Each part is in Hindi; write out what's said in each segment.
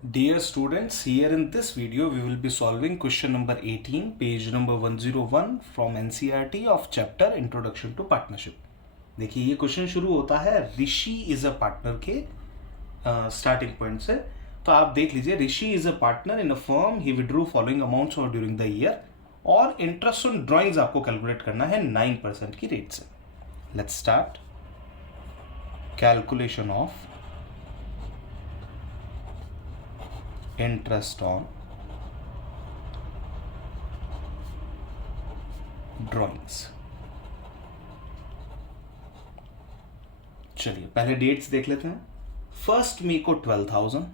Dear students, here in this video we will be solving question number 18, page number 101 from NCERT of chapter Introduction to Partnership. देखिए ये क्वेश्चन शुरू होता है ऋषि इज अ पार्टनर के स्टार्टिंग पॉइंट से। तो आप देख लीजिए, Rishi is a partner in a firm, he withdrew following amounts और ड्यूरिंग द ईयर, और इंटरेस्ट ऑन ड्रॉइंग्स आपको कैलकुलेट करना है 9% की रेट से। Let's start calculation of interest on drawings. चलिए पहले डेट्स देख लेते हैं। 1 मई को 12,000।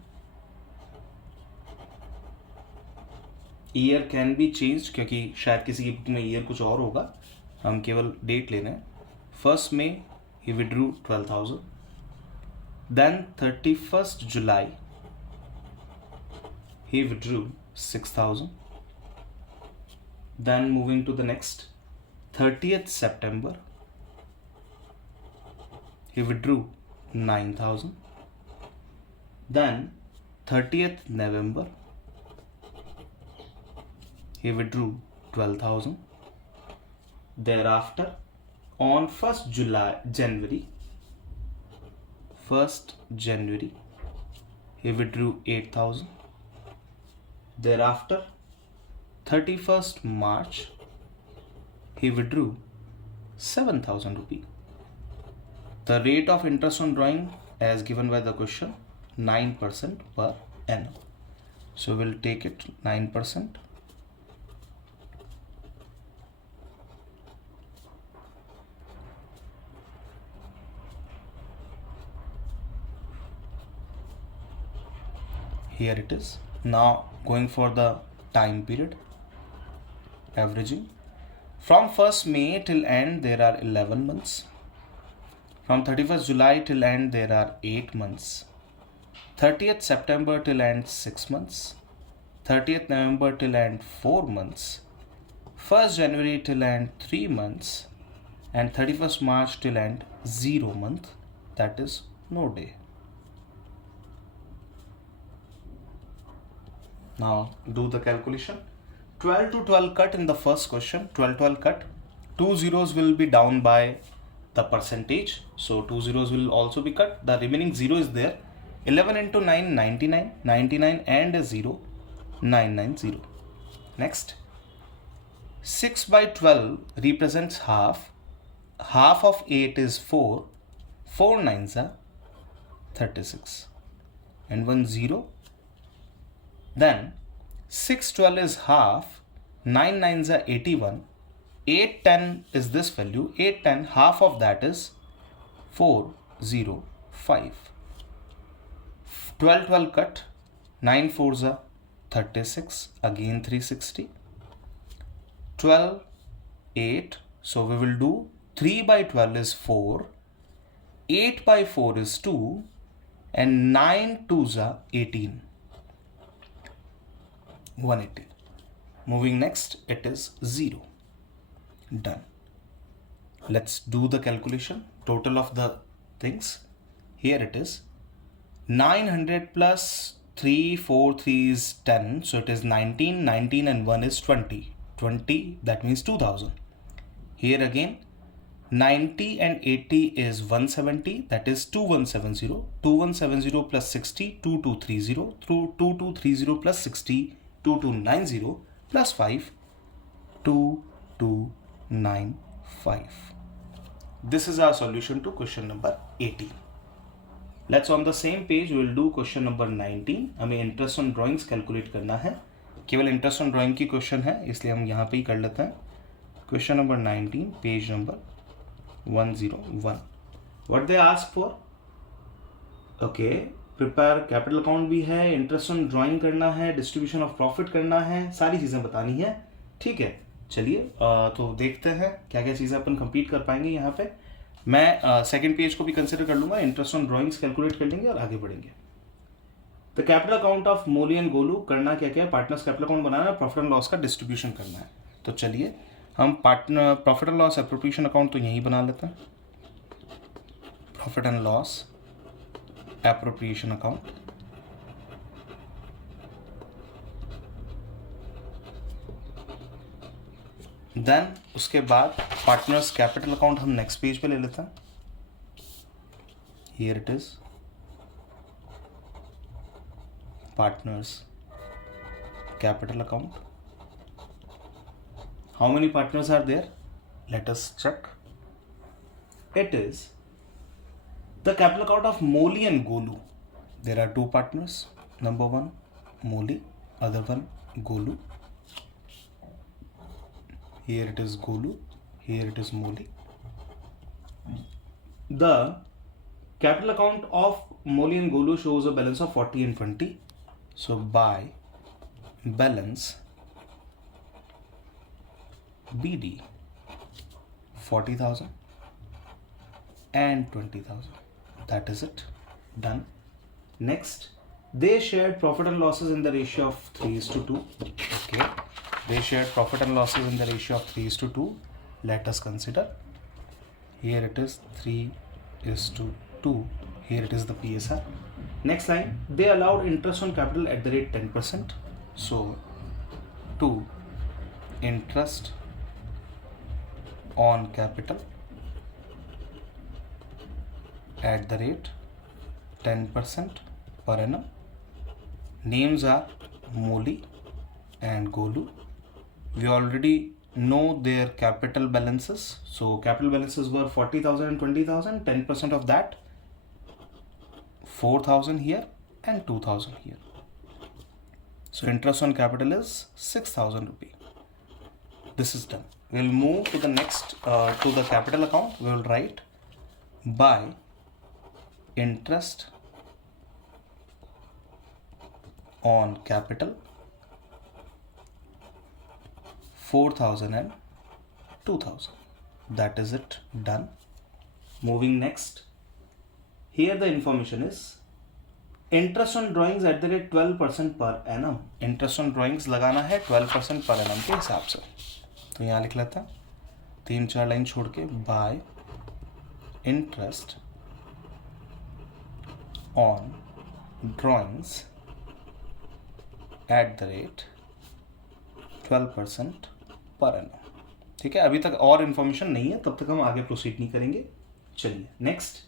ईयर कैन बी चेंज क्योंकि शायद किसी की बुक में ईयर कुछ और होगा, हम केवल डेट ले रहे हैं। 1 May he withdrew 12,000। Then 31 July he withdrew 6,000. Then moving to the next, 30th September he withdrew 9,000. Then 30th November he withdrew 12,000. Thereafter on 1st January he withdrew 8,000. Thereafter 31st March he withdrew 7,000 rupee. The rate of interest on drawing as given by the question 9% per annum. So we'll take it 9%. Here it is. Now going for the time period, averaging from 1st May till end there are 11 months. From 31st July till end there are 8 months. 30th September till end 6 months. 30th November till end 4 months. 1st January till end 3 months. And 31st March till end 0 month, that is no day. Now do the calculation. 12 to 12 cut in the first question. 12 cut. 2 zeros will be down by the percentage. So 2 zeros will also be cut. The remaining 0 is there. 11 into 9, 99. 99 and a 0, 990. Next. 6 by 12 represents half. Half of 8 is 4. 4 nines are 36. And 1 0. Then 6 12 is half, 9 9s are 81, 8 10 is this value, 8 10 half of that is 405. 12 12 cut, 9 4s are 36, again 360. 12 8, so we will do 3 by 12 is 4, 8 by 4 is 2, and 9 2s are 18. 180. Moving next, it is 0. Done. Let's do the calculation. Total of the things. Here it is. 900 plus 3, 4, 3 is 10. So it is 19. 19 and 1 is 20. 20, that means 2000. Here again, 90 and 80 is 170. That is 2170. 2170 plus 60, 2230. Through 2230 plus 60, 2290 plus 5, 2295. This is our solution to question number 18. Let's on the same page we will do question number 19. हमें इंटरेस्ट ऑन ड्राइंग्स कैलकुलेट करना है। केवल इंटरेस्ट ऑन ड्राइंग की क्वेश्चन है, इसलिए हम यहाँ पे ही कर लेते हैं। Question number 19, page number 101. What they ask for? Okay. Prepare capital account भी है, इंटरेस्ट ऑन ड्राइंग करना है, डिस्ट्रीब्यूशन ऑफ प्रॉफिट करना है, सारी चीज़ें बतानी है। ठीक है, चलिए तो देखते हैं क्या क्या चीज़ें अपन कंप्लीट कर पाएंगे। यहाँ पे मैं सेकंड पेज को भी कंसिडर कर लूँगा, इंटरेस्ट ऑन ड्राइंग्स कैलकुलेट कर लेंगे और आगे बढ़ेंगे। The capital account of Molly and Golu करना क्या क्या है, पार्टनर्स कैपिटल अकाउंट बनाना है, प्रॉफिट एंड लॉस का डिस्ट्रीब्यूशन करना है। तो चलिए हम partner profit and loss appropriation account तो यहीं बना लेते हैं। Profit and loss appropriation account. Then उसके बाद पार्टनर्स कैपिटल अकाउंट हम नेक्स्ट पेज पे ले लेते हैं. Here it is partners capital account. How many partners are there? Late us check. It is the capital account of Moli and Golu. There are two partners. Number one, Moli. Other one, Golu. Here it is Golu. Here it is Moli. The capital account of Moli and Golu shows a balance of 40 and 20. So by balance BD 40,000. And 20,000. That is it. Done. Next, they shared profit and losses in the ratio of 3:2. Okay. They shared profit and losses in the ratio of 3:2. Let us consider. Here it is 3:2. Here it is the PSR. Next line, they allowed interest on capital at the rate 10%. So, 2 interest on capital at the rate 10% per annum. Names are Moli and Golu. We already know their capital balances. So capital balances were 40,000 and 20,000. 10% of that, 4,000 here and 2,000 here. So interest on capital is 6,000 rupee. This is done. We will move to the next to the capital account. We will write by interest on capital 4,000 and 2,000. That is it. Done. Moving next. Here the information is interest on drawings at the rate 12% per annum. Interest on drawings लगाना है 12% per annum के हिसाब से. तो यहाँ लिख लेता 3-4 लाइन छोड़ के by interest on drawings at the rate 12% per annum. ठीक है, अभी तक और इन्फॉर्मेशन नहीं है, तब तक हम आगे प्रोसीड नहीं करेंगे. चलिए next.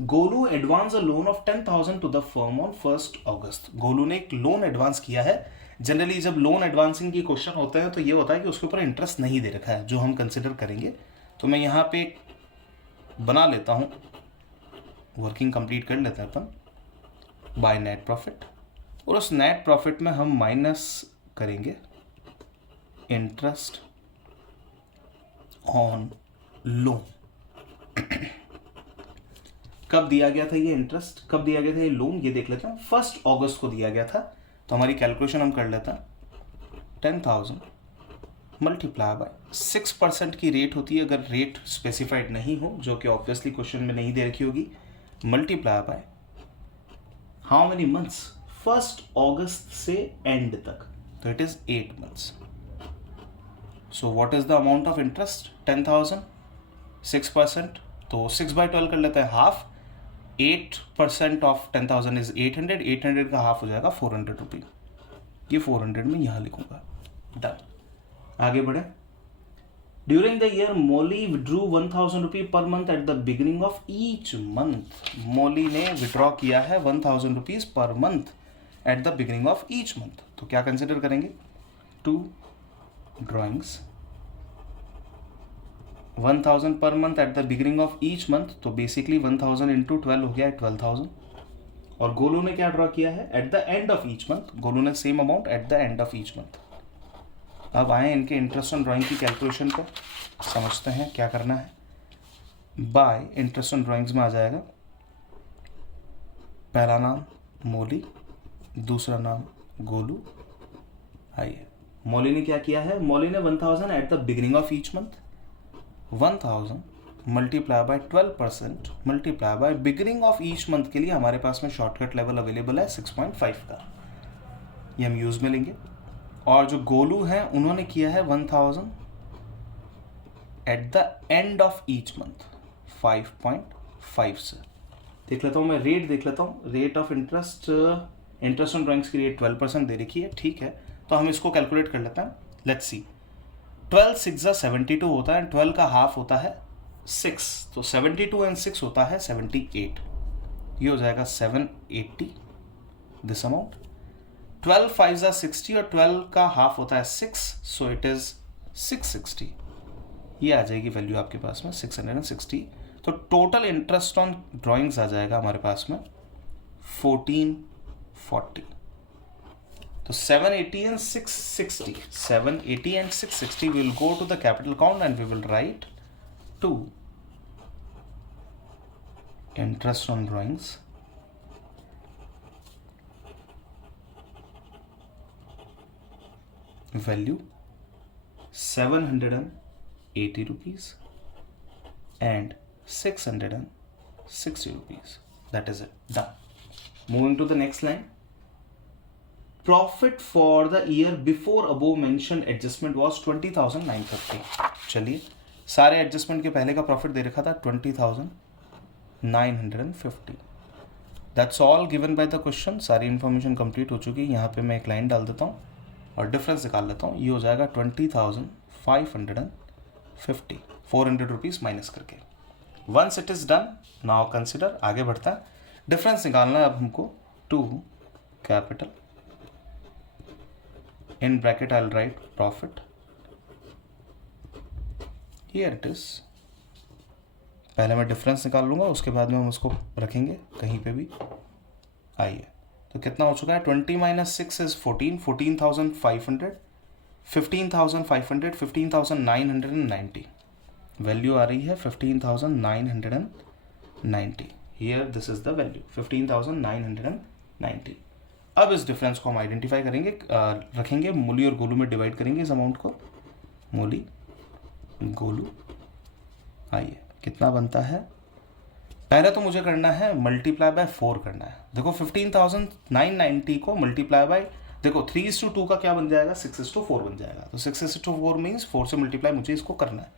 Golu advance a loan of 10,000 to the firm on 1 August. Golu ने एक लोन एडवांस किया है. जनरली जब लोन एडवांसिंग की क्वेश्चन होता है तो ये होता है कि उसके ऊपर इंटरेस्ट नहीं दे रखा है, जो हम कंसिडर करेंगे. तो मैं यहाँ पे बना लेता हूँ, वर्किंग कंप्लीट कर लेते हैं अपन बाय नेट प्रॉफिट. और उस नेट प्रॉफिट में हम माइनस करेंगे इंटरेस्ट ऑन लोन. कब दिया गया था ये इंटरेस्ट, कब दिया गया था ये लोन, ये देख लेते हैं. 1 अगस्त को दिया गया था. तो हमारी कैलकुलेशन हम कर लेते हैं. 10,000 मल्टीप्लाई बाय 6% की रेट होती है अगर रेट स्पेसिफाइड नहीं हो, जो कि ऑब्वियसली क्वेश्चन में नहीं दे रखी होगी. Multiply by how many months, 1 अगस्त से एंड तक. तो it is 8 months. So what is the amount of interest? 10,000 6%, तो 6/12 कर लेते हैं, हाफ. 8% of 10,000 is 800. 800 का हाफ हो जाएगा 400 रुपी. ये 400 में यहाँ लिखूंगा. डन. आगे बढ़े. During the year Molly withdrew 1,000 rupee per month at the beginning of each month. Molly ने विड्रॉ किया है 1,000 rupees per month at the beginning of each month. तो क्या कंसिडर करेंगे? 2 drawings 1,000 per month at the beginning of each month. तो बेसिकली 1,000 इंटू 12 हो गया 12,000. और गोलू ने क्या ड्रॉ किया है? At the end of each month. Golu ने same amount at the end of each month. अब आए इनके इंटरेस्ट ऑन ड्राइंग की कैलकुलेशन पर. समझते हैं क्या करना है. बाय इंटरेस्ट ऑन ड्राइंग्स में आ जाएगा पहला नाम मोली, दूसरा नाम गोलू. आइए, मोली ने क्या किया है? मोली ने 1,000 eight the beginning of each month. 1,000 multiply by 12% multiply by beginning of each month के लिए हमारे पास में शॉर्टकट लेवल अवेलेबल है 6.5 का. ये हम यूज में लेंगे. और जो गोलू हैं उन्होंने किया है 1,000 eight the end of each month 5.5 से. देख लेता हूँ मैं रेट, देख लेता हूँ rate of interest. Interest on drawings की रेट 12% दे रखी है. ठीक है, तो हम इसको कैलकुलेट कर लेते हैं. Let's see. 12 6 72 होता है, 12 का हाफ होता है 6, तो 72 एंड 6 होता है 78, ये हो जाएगा 780 दिस अमाउंट। 12 5 60 और 12 का हाफ होता है 6, सो इट इज 660, ये आ जाएगी वैल्यू आपके पास में 660। तो टोटल इंटरेस्ट ऑन ड्राइंग्स आ जाएगा हमारे पास में 1440। तो 780 and 660, 780 and 660 we will go to the capital account and we will write to interest on drawings value 780 rupees and 660 rupees. That is it, done. Moving to the next line. Profit for the year before above mentioned adjustment was 20,950. चलिए, सारे एडजस्टमेंट के पहले का प्रॉफिट दे रखा था 20,950. That's all given by the question. सारी इन्फॉर्मेशन कंप्लीट हो चुकी है. यहाँ पे मैं एक लाइन डाल देता हूँ और डिफरेंस निकाल लेता हूँ. ये हो जाएगा 20,550, 400 रुपीज़ माइनस करके. Once it is done, now consider, आगे बढ़ता है. डिफरेंस निकालना है अब हमको. To capital, in bracket I'll write profit, here it is. पहले मैं डिफरेंस निकाल लूंगा, उसके बाद में हम उसको रखेंगे कहीं पे भी. आइए, तो कितना हो चुका है? 20 minus 6 is 14, 14,500, 15,500, 15,990. वैल्यू आ रही है 15,990. here this is the value 15,990. अब इस डिफरेंस को हम आइडेंटिफाई करेंगे, रखेंगे, मूली और गोलू में डिवाइड करेंगे इस अमाउंट को. मूली गोलू. आइए, कितना बनता है? पहले तो मुझे करना है मल्टीप्लाई बाय 4 करना है. देखो 15,990 को मल्टीप्लाई बाय, देखो 3:2 का क्या बन जाएगा? 6:4 बन जाएगा. तो 6:4 मीन्स 4 से मल्टीप्लाई मुझे इसको करना है.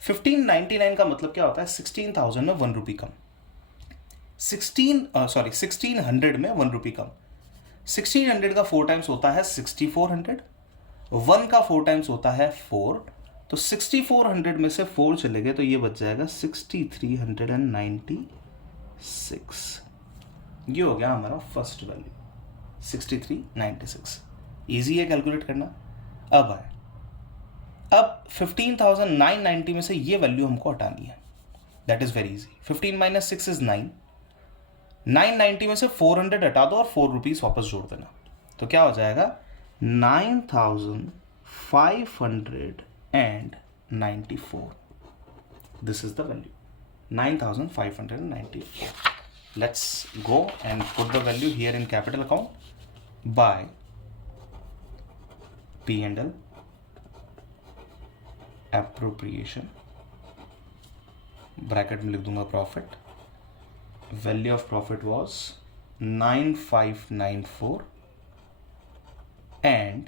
1599 का मतलब क्या होता है? 16,000 में 1 रुपी कम. 1600 में 1 रुपी कम. 1600 का 4 टाइम्स होता है 6400, 1 का 4 टाइम्स होता है 4. तो 6400 में से 4 चले गए तो ये बच जाएगा 6396. ये हो गया हमारा फर्स्ट वैल्यू 6396. इजी है कैलकुलेट करना. अब आए, अब 15,990 में से ये वैल्यू हमको हटानी है. That is very easy. 15 minus 6 is 9. 990 में से 400 हटा दो और 4 रुपीज वापस जोड़ देना. तो क्या हो जाएगा? 9,594. This is the value 9,594. Let's go and put the value here in capital account by P&L appropriation. Bracket में लिख दूंगा profit. Value of profit was 9,594 and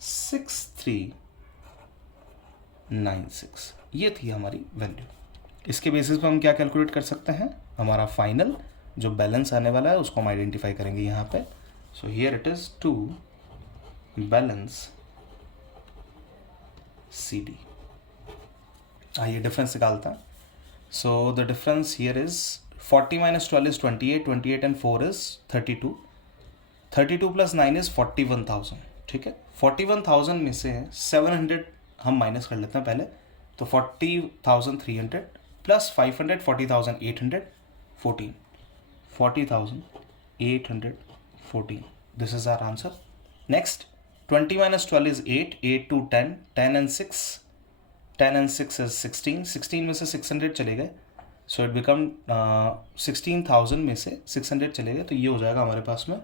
6,396. ये थी हमारी वैल्यू. इसके बेसिस पे हम क्या कैलकुलेट कर सकते हैं? हमारा फाइनल जो बैलेंस आने वाला है उसको हम आइडेंटिफाई करेंगे यहाँ पे. So here it is to balance CD. आइए डिफरेंस निकालता है. So the difference here is 40 minus 12 is 28, 28 and 4 is 32, 32 plus 9 is 41,000. ठीक है, 41,000 में से 700 हम माइनस कर लेते हैं पहले. तो 40,300 plus 500, 40,800, 14, 40,814. This is our answer. Next, 20 minus 12 is 8, 8 to 10, 10 and 6, 10 and 6 is 16, 16 में से 600 चले गए. सो इट बिकम 16,000 में से 600 चले गए तो ये हो जाएगा हमारे पास में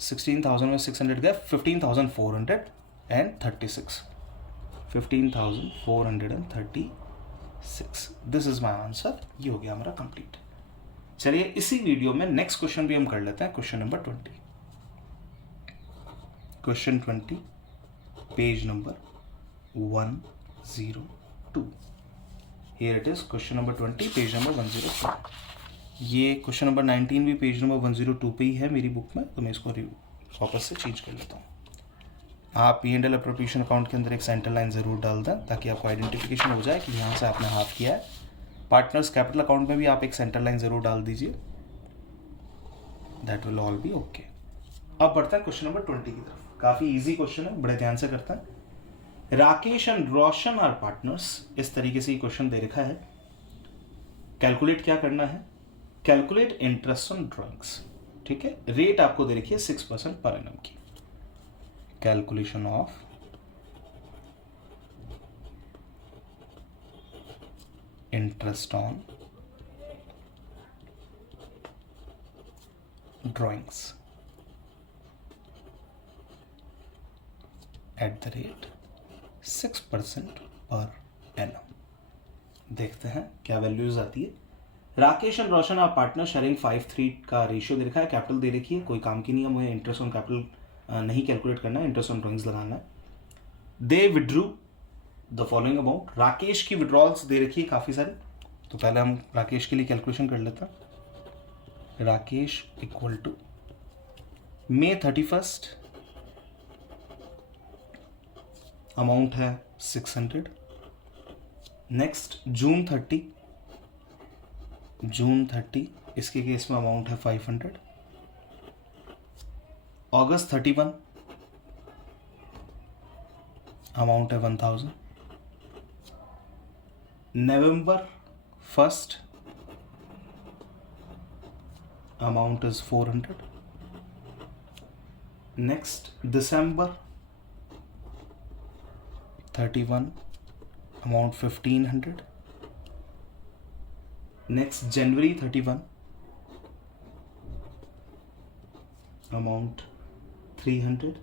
16,000 में 600 गए 15,436. 15,436. This is my answer. ये हो गया हमारा कंप्लीट. चलिए, इसी वीडियो में नेक्स्ट क्वेश्चन भी हम कर लेते हैं. Question number 20. Question 20, page number 102. Here it is, question number 20, page number 102. ये क्वेश्चन नंबर 19 भी पेज नंबर 102 पे ही है मेरी बुक में, तो मैं इसको वापस से चेंज कर लेता हूँ. आप P&L अप्रोप्रिएशन अकाउंट के अंदर एक सेंटर लाइन ज़रूर डाल दें ताकि आपको आइडेंटिफिकेशन हो जाए कि यहाँ से आपने हाफ किया है। पार्टनर्स कैपिटल अकाउंट में भी आप एक सेंटर लाइन ज़रूर डाल दीजिए, that will all B okay. अब बढ़ते हैं क्वेश्चन नंबर 20 की तरफ। काफ़ी इजी क्वेश्चन है, बड़े ध्यान से करते हैं। Rakesh and Roshan are partners, इस तरीके से क्वेश्चन दे रखा है। कैलकुलेट क्या करना है? कैलकुलेट इंटरेस्ट ऑन ड्रॉइंग्स, ठीक है। रेट आपको दे रखी है 6% पर एनम की। Calculation of interest on drawings at the rate 6% पर एनम। देखते हैं क्या वैल्यूज आती है। Rakesh and Roshan are partner sharing 5:3 का रेशियो दे रखा है। कैपिटल दे रखी है, कोई काम की नहीं है, मुझे इंटरेस्ट ऑन कैपिटल नहीं कैलकुलेट करना है, इंटरेस्ट ऑन ड्रॉइंग्स लगाना है। They withdrew the following amount. Rakesh की विड्रॉल्स दे रखी है काफ़ी सारी, तो पहले हम राकेश के लिए कैलकुलेशन कर लेते हैं। Rakesh equal to May 31 amount है 600। नेक्स्ट June 30 इसके केस में अमाउंट है 500। August 31 अमाउंट है 1000। November 1 amount is 400। Next December 31 amount 1500। Next January 31 amount 300।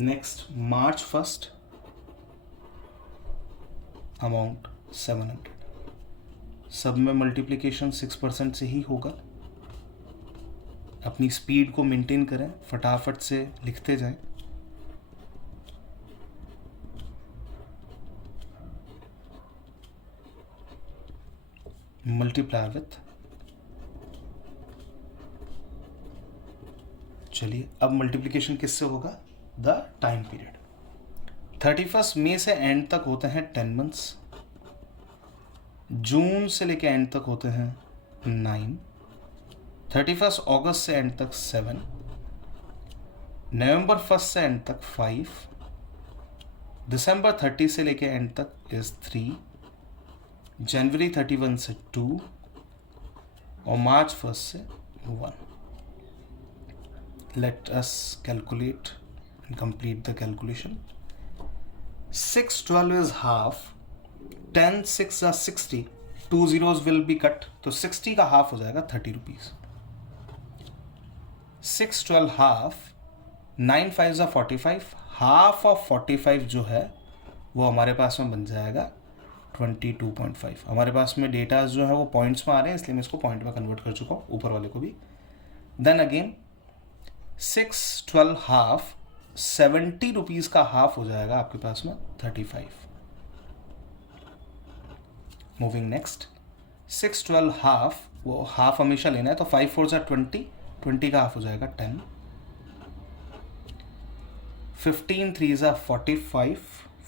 Next March 1 amount 700। सब में मल्टीप्लिकेशन 6% से ही होगा। अपनी स्पीड को मेंटेन करें, फटाफट से लिखते जाएं। मल्टीप्लाई विथ, चलिए अब मल्टीप्लिकेशन किससे होगा? The time period. 31 मई से एंड तक होते हैं 10 मंथ्स। जून से लेके एंड तक होते हैं 9। 31 अगस्त से एंड तक 7। नवंबर 1 से एंड तक 5। दिसंबर 30 से लेके एंड तक इज 3। जनवरी 31 से 2 और मार्च 1 से 1। Let us calculate and complete the calculation. 612 is half. 10 6 are 60. 2 zeros will be cut. तो 60 का हाफ हो जाएगा 30 rupees. 612 half, 9 5 are 45। Half of 45 जो है वो हमारे पास में बन जाएगा 22.5। हमारे पास में डेटा जो है वो पॉइंट्स में आ रहे हैं, इसलिए मैं इसको पॉइंट में कन्वर्ट कर चुका हूँ, ऊपर वाले को भी। देन अगेन 612 हाफ, 70 रुपीज का हाफ हो जाएगा आपके पास में 35। मूविंग नेक्स्ट 612 हाफ, वो हाफ हमेशा लेना है, तो 5 4 are 20, 20 का हाफ हो जाएगा 10। 15 3 are 45,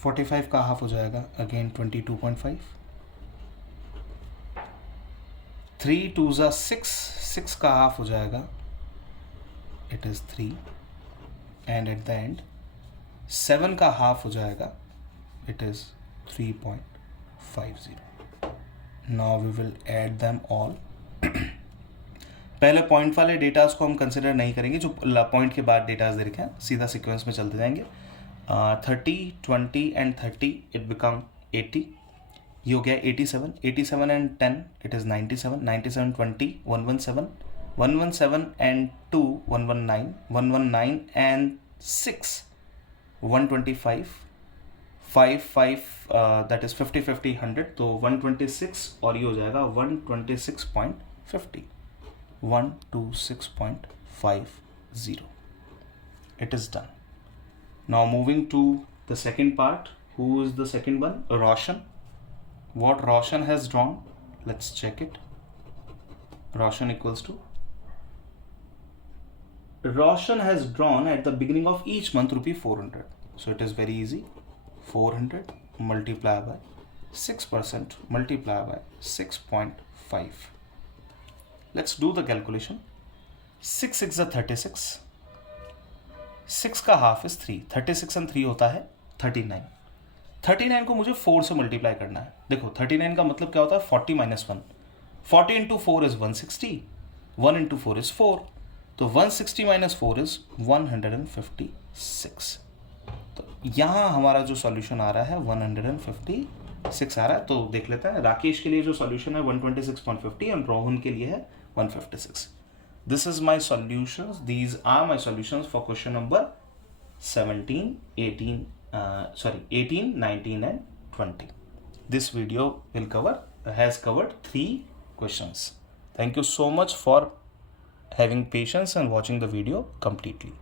45 का हाफ हो जाएगा अगेन 22.5। 3 2 are 6, 6 का हाफ हो जाएगा, it is 3। And at the end 7 का हाफ हो जाएगा, it is 3.50। Now we will add them all. पहले पॉइंट वाले डेटाज को हम कंसिडर नहीं करेंगे, जो पॉइंट के बाद डेटाज दे रखे हैं, सीधा सीक्वेंस में चलते जाएंगे। 30 20 एंड 30 इट बिकम 80। ये हो गया 87। 87 and 10 it is 97। 97 20 117। 117 and 2 119। 119 and 6 125। 5 5 that is 50 50 100, तो 126 और ये हो जाएगा 126.50। 126.50। It is done. Now moving to the second part. Who is the second one? Roshan. What Roshan has drawn? Let's check it. Roshan equals to Roshan has drawn at the beginning of each month rupee 400. So it is very easy. 400 multiplied by 6% multiplied by 6.5. Let's do the calculation. 6 6 are 36. 6 का हाफ इज 3. 36 and 3 होता है 39. 39 को मुझे 4 से मल्टीप्लाई करना है. देखो 39 का मतलब क्या होता है 40 minus 1. 40 into 4 is 160. 1 into 4 is 4. तो 160 माइनस 4 इज 156. तो यहाँ हमारा जो सॉल्यूशन आ रहा है 156 आ रहा है. तो देख लेते हैं. राकेश के लिए जो सॉल्यूशन है 126.50 और रोहन के लिए है 156. This is my solutions. These are my solutions for question number 17, 18, 18, 19 and 20. This video has covered 3 questions. Thank you so much for having patience and watching the video completely.